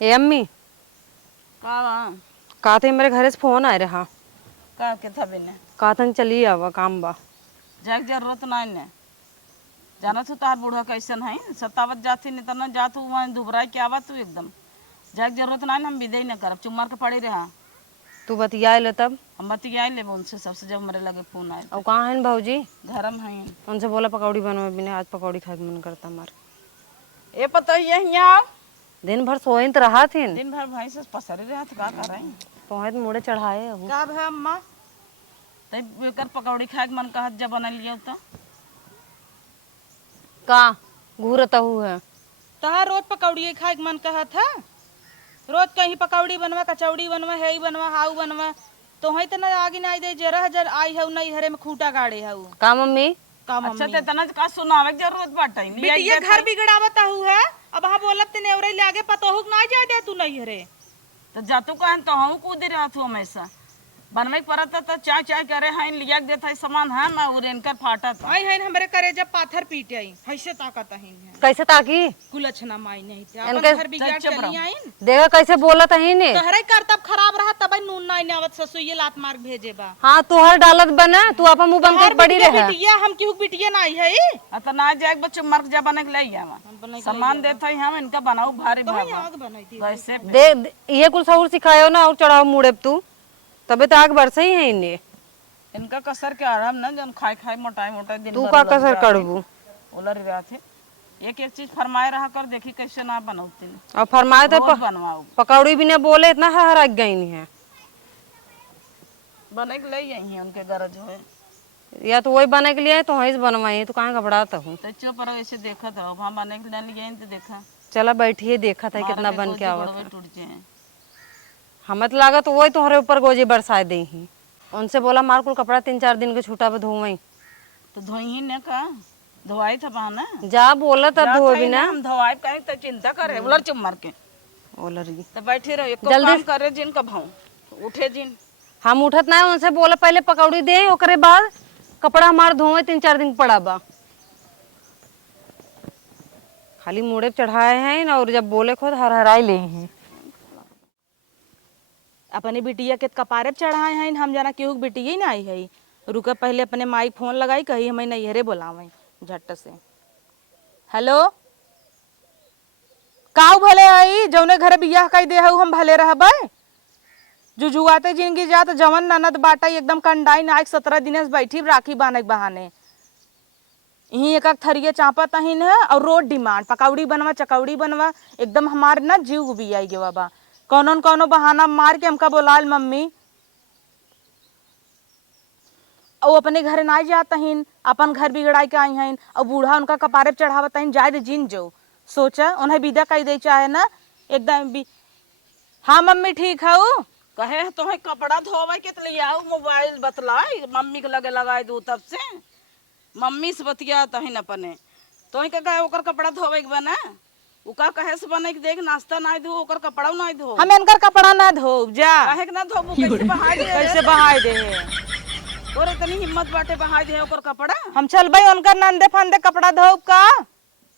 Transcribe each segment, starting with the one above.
ए अम्मी का कहा थे मेरे घर से फोन आ रहा के था बिने कहा था चली आवा काम बा जाग जरूरत नहीं ने जाना तू तार बूढ़ा कैसन है सतावत जाती नहीं तना जा तू वहाँ दुबरा के आवा तू एकदम जाग जरूरत नहीं हम विदे न करब चुम्मार के पड़ी रहा तू बतिया ले तब हम बतिया ले उनसे सबसे जब मेरे लगे फोन आए और कहाँ है भाऊजी घरम है उनसे बोला पकौड़ी बनवा बिना आज पकौड़ी खाए के मन करता मार ये पता ही है यहाँ दिन भर सोई तो रहा थे दिन भर भाई से पसरे रहा था का कर रहे पहुँच मुड़े चढ़ाए अब का है अम्मा तब एकर पकौड़ी खाए के मन कहत जब बना लिया तो का घूरता हुआ है तहा रोज पकौड़ी खाए के मन कहा था रोज कहीं पकौड़ी बनवा कचौड़ी बनवा है बनवा हाउ बनवा तो है तना आगे ना आई दे जरा जर आई है नहीं हरे में खूटा गाड़े है का मम्मी का अच्छा मम्मी ते तना का सुनावे के जरूरत बाटे बिटिया घर बिगड़ावता हु है अब हाँ बोलत ते नेवरे ले आगे पतोहुक ना जा दे तू नहीं हरे तो जातू कहन तो हम कूद रहा तू हमेशा बनवे पड़ता तो चाय चाय करे हैं लिया देता है सामान है ना और इनकर फाटा था आई है हमरे करे जब पाथर पीटे आई ऐसे ताकत ही है कैसे ताकी कुलछना माई नहीं थे इनके- अपन घर बिगाड़ चली आई देखा कैसे बोला था ही ने तोहरे करतब खराब रहा तब नून ना आवत ससुइये लात मार भेजे बा हाँ तू हर डालत बना तू अपन मुंह बंद कर बड़ी रहे बिटिया हम केहू बिटिया ना आई है तो ना जाए बच्चे मर्क जा बने के ले आवा सामान देता है हम इनका बनाओ भारी भारी आग बनाई थी वैसे ये कुल सहूर सिखायो ना और चढ़ाओ मुड़े तू तबे तो आग बढ़ ही है इन्हें इनका कसर के आराम ना जन खाए खाए मोटाई मोटाई दिन तू भर का उलर कसर रहा कड़बू थे, उलर रहा थे एक एक चीज फरमाए रहा कर देखी कैसे ना बनौती ने और फरमाए तो रोज बनवाओ पकौड़ी भी ना बोले इतना हर गई नहीं है बने के ले आई है उनके गरज है या तो वही बने के लिए तो वहीं से बनवाई तो कहाँ घबराता हूँ तो चुप रहो ऐसे देखा था वहाँ बने के लिए तो देखा चला बैठिए देखा था कितना बन के आवा था टूट जाए हमें तो लगा तो वही तुम्हारे ऊपर गोजी बरसाए दे ही उनसे बोला मार कुल कपड़ा 3-4 दिन के छूटा पे धोवई तो धोई ही ने का धोवाई था बहाना जा बोला तब धो भी ना हम धोवाई कहीं तो चिंता करे उलर चुप मार के ओलरी तो बैठे रहो एक काम करे जिन का भाव उठे जिन हम उठत ना उनसे बोला पहले पकौड़ी दे ओकरे बाद कपड़ा हमार धोवे 3-4 दिन पड़ा बा खाली मुड़े पे चढ़ाए हैं ना और जब बोले खुद हर हराई ले हैं अपने बिटिया के कपारे पे चढ़ाए हैं हम जाना केहू के बिटिया ही ना आई है रुका पहले अपने माई फोन लगाई कही हमें नैहरे बुलावे झट से हेलो काऊ भले आई जौने घरे बियाह कई दे हम भले रहबे जुजुआते जिंदगी जात जवन ननद बाटा एकदम कंडाई नाइक 17 दिन से बैठी राखी बाने के बहाने यही एक थरिये चापत अहिन है और रोड डिमांड पकौड़ी बनवा चकौड़ी बनवा एकदम हमारे ना जीव भी आई गे बाबा कौनो बहाना मार के हमका बोलाल मम्मी और अपने घर ना जात हन अपन घर बिगड़ाई के आई हन और बूढ़ा उनका कपारे पे चढ़ावत हन जाए दे जिन जो सोचा उन्हें विदा कही दे चाहे ना एकदम भी हाँ मम्मी ठीक है कहे तो है कपड़ा धोवे के लिए आओ मोबाइल बतलाई मम्मी के लगे लगाए दू तब से मम्मी से बतिया तहिन अपने तो ही कहे ओकर कपड़ा धोवे के बना उका कहे से बने के देख नाश्ता ना धो ओकर कपड़ा ना धो हम इनकर कपड़ा ना धो जा काहे के ना धोबू कैसे बहाई दे कैसे बहाई दे तोरे इतनी हिम्मत बाटे बहाई दे ओकर कपड़ा हम चल भाई उनका नंदे फंदे कपड़ा धो का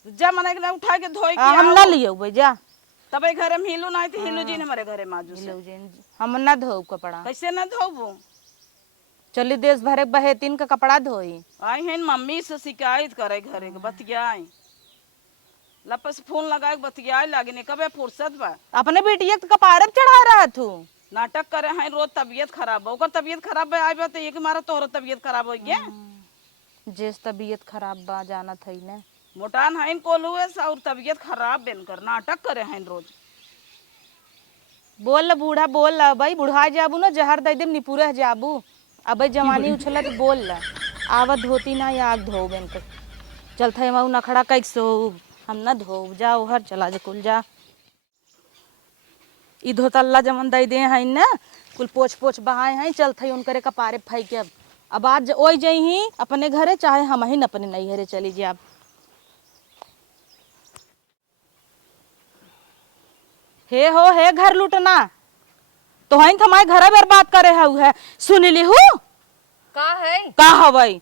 जा मने के ना उठा के धोई के हम ना लियो भाई जा तबे घरे में हिलू ना तो हिलू जी हमारे घरे माजू से हम ना धो कपड़ा कैसे ना धोबू चली देश भरे बहेतीन का कपड़ा धोई आई हैं मम्मी से शिकायत करे घरे के बतियाई लपस फोन लगाए बतियाई लागे ने कबे फुर्सत बा अपने बेटिया के कपारे पे चढ़ा रहा तू नाटक करे हैं रोज तबीयत खराब हो ओकर तबीयत खराब है आबे तो एक मारा तोहर तबीयत खराब हो गया जिस तबीयत खराब बा जाना थई ने मोटान हैं कोलुए और तबीयत खराब बनकर नाटक करे हैं रोज बोल बूढ़ा बोल भाई बुढ़ा जाबू ना जहर दे देम निपुरे जाबू अब जवानी उछलत बोल आवत धोती ना या आग धो बेन के चल थे मऊ नखड़ा कैसो हम ना धो जाओ हर चला जे कुल जा ई धोतल्ला जमन दे दे हैं ना कुल पोछ पोछ बहाए हैं चल थे उनकरे कपारे फाई के अब आज ओई जही अपने घरे चाहे हम ही अपने नैहरे चली जाब हे हो हे घर लूटना तो हईन हमारे घर बर्बाद करे है सुन ली हूँ का हवई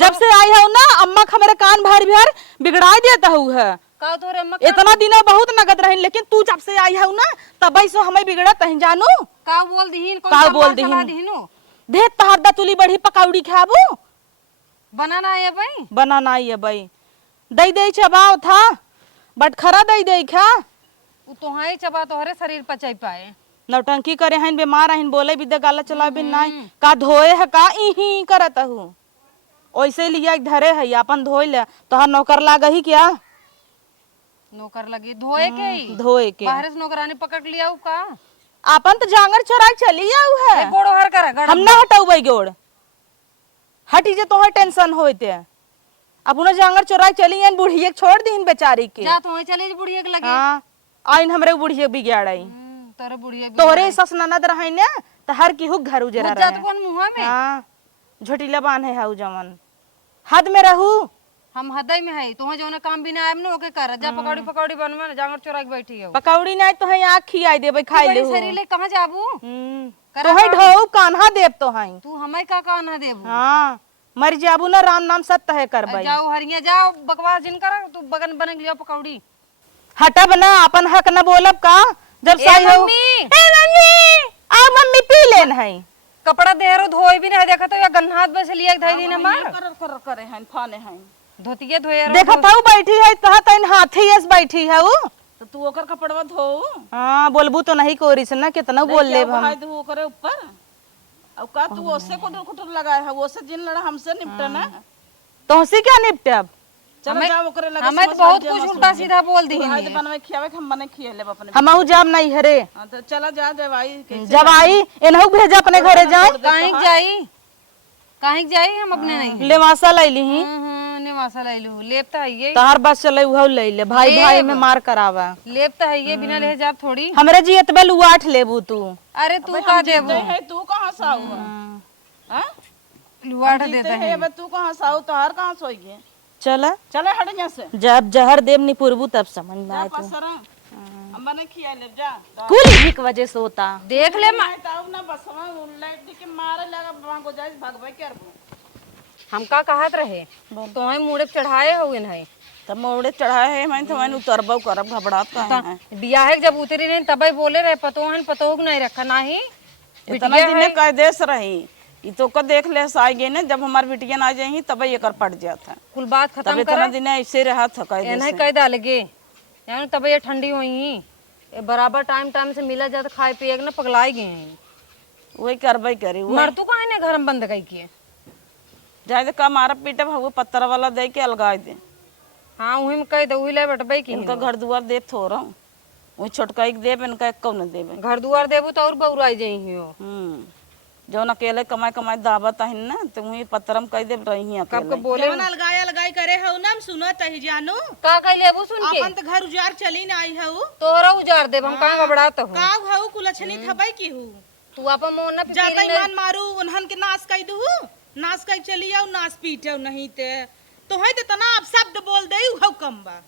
जब से आई हूँ ना अम्मा हमारे कान भर भर बिगड़ा देता हूँ है का तोरे अम्मा इतना दिन बहुत नगद रही, लेकिन तू जब से आई है ना तब से हमें बिगड़त है जानू। का बोल दीहिन कौन का सा बोल माल दीहिन? चला दीहिनो देख तहार दतुली बड़ी पकौड़ी खाबू बनाना है भाई बनाना है भाई दई दई चबाओ था बट खरा दई दई खा उ तोहाई चबा तोहरे शरीर पचाई पाए। नौटंकी करे हैं बीमार हैं बोले भी दे गाला चला भी नहीं का धोए है का इही करत हूँ ओइसे लिया धरे है अपन धोए ले तोहर नौकर लागा ही क्या नौकर लगी धोए के ही धोए के बाहर से नौकरानी पकड़ लिया उ का अपन तो जांगर चोराई चली आऊ है ए गोड़ो हर कर गड़ हम ना हटाऊ भाई गोड़ हटी जे तोहर टेंशन होते अपना जांगर चोराई चली आइन बुढ़िया छोड़ दीन बेचारी के जा तोहे चले बुढ़िया के लगे हाँ आइन हमरे बुढ़िया बिगाड़ाई तोरे बुढ़िया भी तोहरे सस ननद रहे ने तो हर की हुक घर उजरा जात रहे कौन मुंह में हाँ झोटीला बांधे हाउ जमन हद में रहू हम हदई में है तोहे जौना काम भी ना आएम न ओके कर जा पकौड़ी पकौड़ी बनवा ना जांगर चोरा के बैठी है पकौड़ी नहीं तो है आँख खियाई देबे खाई ले शरीर ले कहां जाबू तो है ढो कान्हा देव तो है तू हमें का ना देबू हाँ मर जाबू ना राम नाम सत्य है करबई जाओ हरिया जाओ बकवास जिन कर तू बगन बन लियो पकौड़ी हटब ना अपन हक न बोलब का जब सही हो मम्मी! ए मम्मी आ मम्मी पी लेन है कपड़ा देहरो धोए भी नहीं देखा तो या गन्हात में से लिया धई दिन मार कर कर करे हैं फाने हैं धोतिए धोए देखा था बैठी है कहा तन हाथी एस बैठी है वो तो तू ओकर कपड़वा धो हाँ बोलबू तो नहीं कोरिस ना कितना बोल ले हम भाई धो करे ऊपर अब का तू ओसे कुटर कुटर लगाया है ओसे जिन लड़ा हमसे निपटा ना तो हंसी क्या निपटब चलो जाओ ओकरे लगे हमें तो बहुत कुछ उल्टा सीधा बोल दी भाई बनवे खियावे हम बने खिया ले अपने हम जाब नहीं हरे हां तो चला जा भाई कैसे जब आई इनहु भेजा अपने घरे जाए काहे जाई हम अपने नहीं लेवासा लै ली निवासा ले लू लेप तो है ये तहार बस चले उहो ले ले भाई भाई में मार करावा लेप तो है ये बिना ले जा थोड़ी हमरे जी एतबे लुआठ लेबू तू अरे तू का देबू है तू कहां से आऊ हां लुआड़ दे जीते है अब तू कहां से आऊ तोहार कहां सोई गे चला चले हट यहां से जब जहर देव नहीं पुरबू तब समझ में आए पसरा हम बने खिया ले जा कुल ही के वजह से होता देख ले मैं ताऊ ना बसवा उल्लेट के मारे लगा भागो जाए भगवे करबो हम का कहत रहे तो है मुड़े चढ़ाए हुए है तब मोड़े चढ़ाए है मैं तो मैंने उतरबो करब घबरात का है बियाह है जब उतरी नहीं तब बोले रहे पतो नहीं रखा नहीं इतना दिन कह देस रही ई तो का देख ले आए गए ने जब हमार बिटिया आ जाही तब ये कर पड़ जाता कुल बात तब खत्म इतना दिन ऐसे रहा था कह नहीं कह डालेगे यानी तब ये ठंडी हुई ये बराबर टाइम टाइम से मिला जाता खाए पिए ना पगलाई गए हैं वही करबई करी मर तू कहा ने घर में बंद कई किए जाए तो का मारा पीटे भगो पत्थर वाला दे के अलगाए दे हाँ वही में कह दे वही ले बटबई की इनका घर दुआर दे थो रहा वही छोटका एक देब इनका एक कौन देबे घर दुआर देबू तो और बउराई जाई हो जौन अकेले कमाई कमाई दावत है ना तो वही पत्थरम कह दे रही कब को बोले अलगाय अलगाई करे हो ना सुनत ही जानू का कह लेबू सुन के अपन तो घर उजार चली ना आई हो तोरा उजार देब हम कहां घबरात हो का हो कुलछनी थबई की हूँ तू अपन मोन ना जाता ही मान मारू उन्हन के नाश कई दू नाश कई चली आओ नाश पीटे नहीं ते तो है तना आप शब्द बोल दे हो कम बा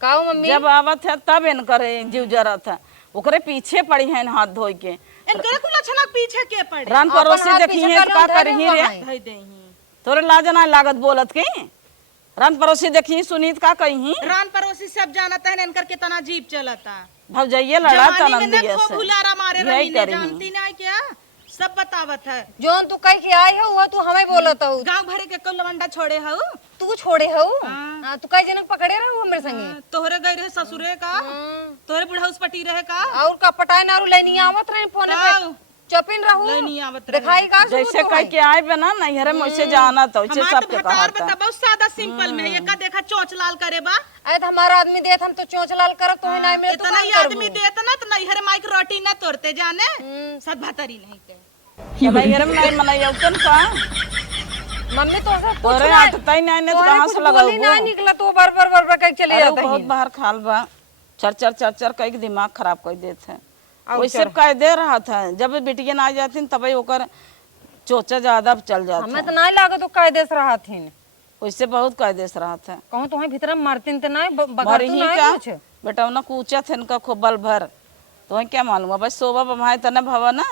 काओ मम्मी जब आवत है तब इन करे जीव जरत है ओकरे पीछे पड़ी है हाथ धोई के इनकरे कुलछना पीछे के पड़े रान पड़ोसी देखी है का करही रे धई देही तोरे लाजना लागत बोलत के रान पड़ोसी देखी सुनीत का कही रान पड़ोसी सब जानता है इनकर कितना जीप चलता भौजाइये लड़ा जवानी में तनंदिया देखो से भुलारा मारे यही रही ने करही। जानती ना क्या सब बतावत है जोन तू कह के आई हो वो तू हमें बोलत हो गांव भरे के कल लवंडा छोड़े हो तू छोड़े हो हां तू कई जनक पकड़े रहो हमरे संगे तोहरे गई रहे ससुरे का तोहरे बुढ़ाउस पटी रहे का और का पटाए नारू लेनी आवत रहे फोन पे चपिन रहू नहीं आवत रहे दिखाई का जैसे कह के आए बना नहीं हरे मुझसे जाना तो वैसे हमार सब तो के भतार कहा बता बहुत सादा सिंपल में ये का देखा चोंच लाल करे बा आए तो हमारा आदमी देत हम तो चोंचलाल करत तो नहीं मिले इतना ही आदमी देत ना तो नहीं हरे माइक रोटी ना तोड़ते जाने सब भतरी नहीं के नहीं हरे नहीं मनाई औतन का मम्मी तो सब तोरे आटता ही नहीं तो कहां से लगाऊ नहीं निकला तो बार बार बार बार कह चले अरे जाता बहुत बाहर खाल बा चर कई के दिमाग खराब कर देते हैं वैसे कह दे रहा था जब बिटिया ना आ जाती तभी ओकर चोचा ज्यादा चल जाता हमें तो नहीं लागत तो कह देस रहा थीन वैसे बहुत कह दे रहा था कहूं तो भीतर मरतीन ते नहीं बगर भरी तो ही नहीं का कुछ बेटा ना कूचा थे इनका खूब बल भर तो क्या मालूम है भाई शोभा बमाए तना भवा ना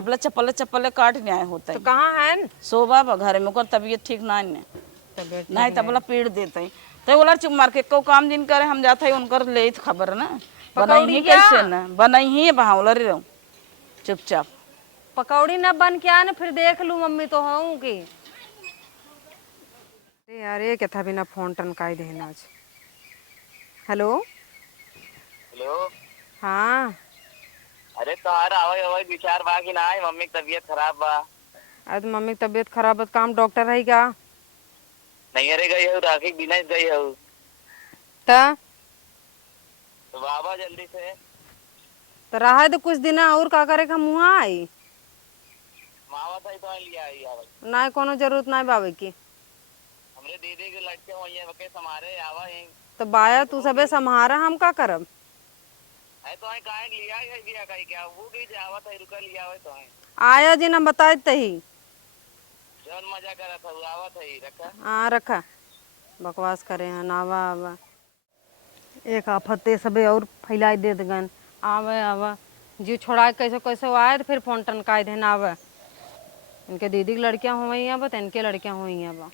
अपना चप्पल चप्पल काट न्याय होता तो है कहाँ है शोभा घर में ओकर तबीयत ठीक ना नहीं तबला पीड़ देते तो बोला चुप मार के को काम जिन करे हम जाते उनकर ले खबर ना बनाई पकौड़ी ही क्या? कैसे ना बनाई ही बहावला रे रहो चुपचाप। पकौड़ी न बन के आने फिर देख लूँ मम्मी तो हूँ कि अरे यार ये क्या था बिना फोन टनकाई देना आज। Hello hello. हाँ। अरे तोहार आवाज आवाज विचार बा कि ना मम्मी की तबीयत खराब बा। अरे तो मम्मी की तबीयत खराब है तो काम डॉक्टर है क्या? नहीं अरे गई हो राखी बिना गई हो ता तो बाबा जल्दी से। तो रहा है तो कुछ दिन और का करे का मुँह आई मावा था तो लिया आई आवाज। ना कोनो जरूरत ना बाबे की। हमरे दीदी के लड़के वही बके समारे आवा है। तो बाया तू सबे संहारा हम का करब। है तो है काहे लिया है दिया काहे क्या वो भी जावा था रुका लिया है तो है। आया जी ना बताए तही। जौन मजा करा था वो आवा था ही रखा। हाँ रखा बकवास करे हैं नावा आवा एक आफते सबे और फैलाई दे दगन आवे आवा जीव छोड़ा के कैसे कैसे आए तो फिर फोन टनकाए देन आवे। इनके दीदी की लड़कियां हुई हैं बा तो इनके लड़कियां हुई हैं बा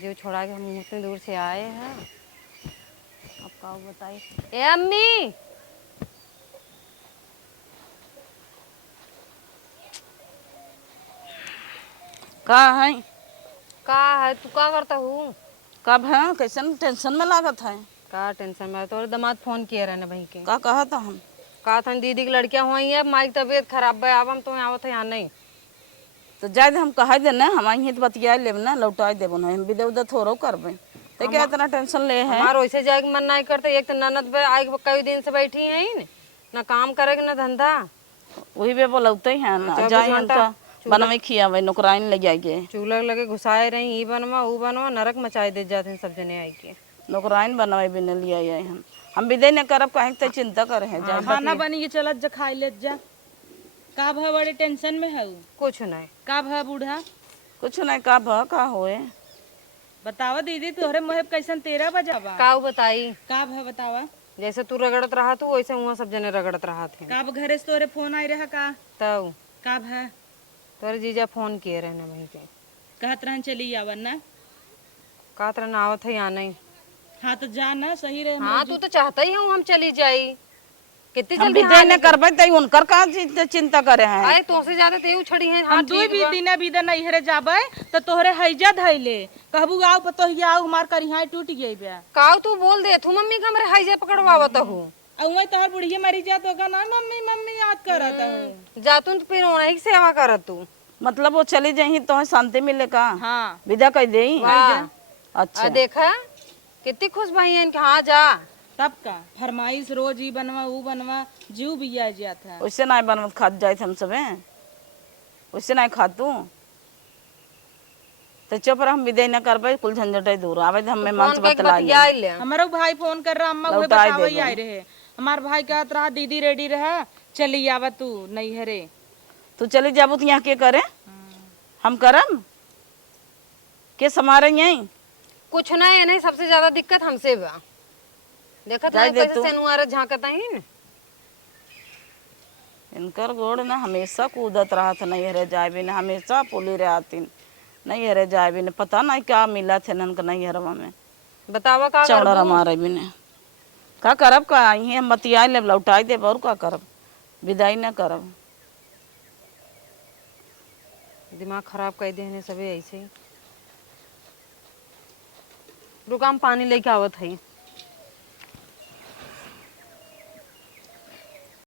जीव छोड़ा के हम उतनी दूर से आए हैं। अब का बताइए ए अम्मी का है का है तू का करता हूँ? कब है कैसन टेंशन में लागत है का टेंशन में तो दामाद फोन किए रहने भाई के का कहा था हम का था दीदी की लड़कियां हुई हैं माई की तबीयत खराब है अब हम तो आवत है यहाँ नहीं। तो जाए हम कहा दे ना हम ही तो बतिया लेब ना लौटा देबो ना हम भी उधर थोड़ो करबे तो क्या इतना टेंशन ले है। हमार वैसे जाए के मन नहीं करते एक तो ननद पे आई कई दिन से बैठी है ही ना काम करे ना धंधा वही बे बोलते हैं ना जाए हम तो बनवे खियावे नौकराइन ले जाएंगे चूल्हा लगे घुसाए रही ई बनवा ऊ बनवा नरक मचाए दे जाते हैं सब जने आई के नौकराइन बनवे भी न लिया है हम विदे न करब कहीं तो चिंता करे हैं जाए खाना बनी के चलत जा खाई लेत जा। का भा बड़े टेंशन में है कुछ नहीं का भा बूढ़ा कुछ नहीं का भ का होए बतावा दीदी तोहरे मोहे कैसन तेरा बजावा काऊ बताई का भा बतावा। जैसे तू रगड़त रहा तू वैसे वहाँ सब जने रगड़त रहा थे का भा घरे से तोरे फोन आई रहा का तब का भा तोरे जीजा फोन किए रहने वहीं के कहत रहन चली आवन ना। का तरह ना आवत है यहाँ नहीं। हाँ तो जा ना सही रहे। हाँ तू तो चाहता ही हूँ हम चली जाई कितनी हम जल्दी विदे न करबे तो उनकर का चिंता करे हैं। आए तो से ज्यादा तेऊ छड़ी है। हम दुई भी दिना बीदा नहीं हरे जाबे तो तोहरे हैजा धैले कहबू आओ पतोहिया आओ हमार करिहाई टूट गई बे। काऊ तू बोल दे तू मम्मी का हमरे हाईजे पकड़वावत हूँ औवे तोहर बुढ़िया मरी जात होगा ना मम्मी मम्मी याद करत है। जातुन तो फिर उन्हीं की सेवा करत तू। मतलब वो चली जाही तो शांति मिले का हाँ विदा कह दे। अच्छा देखा कितनी खुश भाई है इनके। हाँ जा तब का फरमाइश रोज ही बनवा वो बनवा जीव भी आ जाता है। वैसे नहीं बनवत खात जाए हम सब वैसे नहीं खातू तो चुप रह हम विदे न करबे कुल झंझट दूर आवे हम मेहमान से बतला ले। हमारा भाई फोन कर रहा अम्मा वो बतावा ही आए रहे। हमार भाई कहत रहा दीदी रेडी रहा चली आवा तू नहीं हरे तू चली जाबू तो यहाँ के करे हम करम के समारे यहीं कुछ नहीं है नहीं सबसे ज्यादा दिक्कत हमसे बा देखा था कैसे सेनुआरे झांकता ही न। इनकर गोड़ ना हमेशा कूदत रहा था नहीं हरे जाए भी न हमेशा पुली रहती नहीं हरे जाए भी न पता नहीं क्या मिला थे नन का नहीं हरवा में बतावा का चौड़ा हमारे भी ने का करब का यही हम बतिया ले लौटाई दे और का करब विदाई न करब। दिमाग खराब कर देने सबे ऐसे ही। रुका हम पानी लेके आवत है।